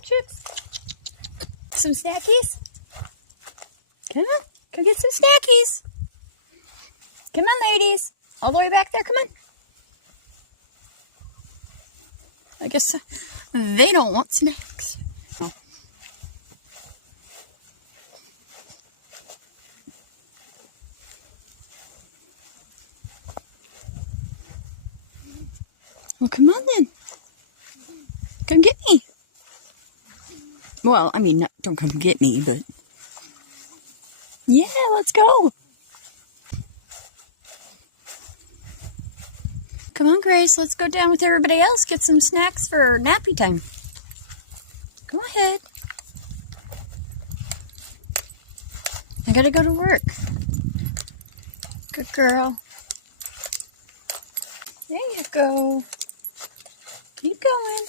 chicks. Some snackies? Come on, go get some snackies. Come on, ladies. All the way back there, come on. I guess they don't want snacks. Oh. Well, come on then. Come get me. Well, I mean, don't come get me, but... Yeah, let's go. Come on, Grace, let's go down with everybody else, get some snacks for nappy time. Go ahead. I gotta go to work. Good girl. There you go. Keep going.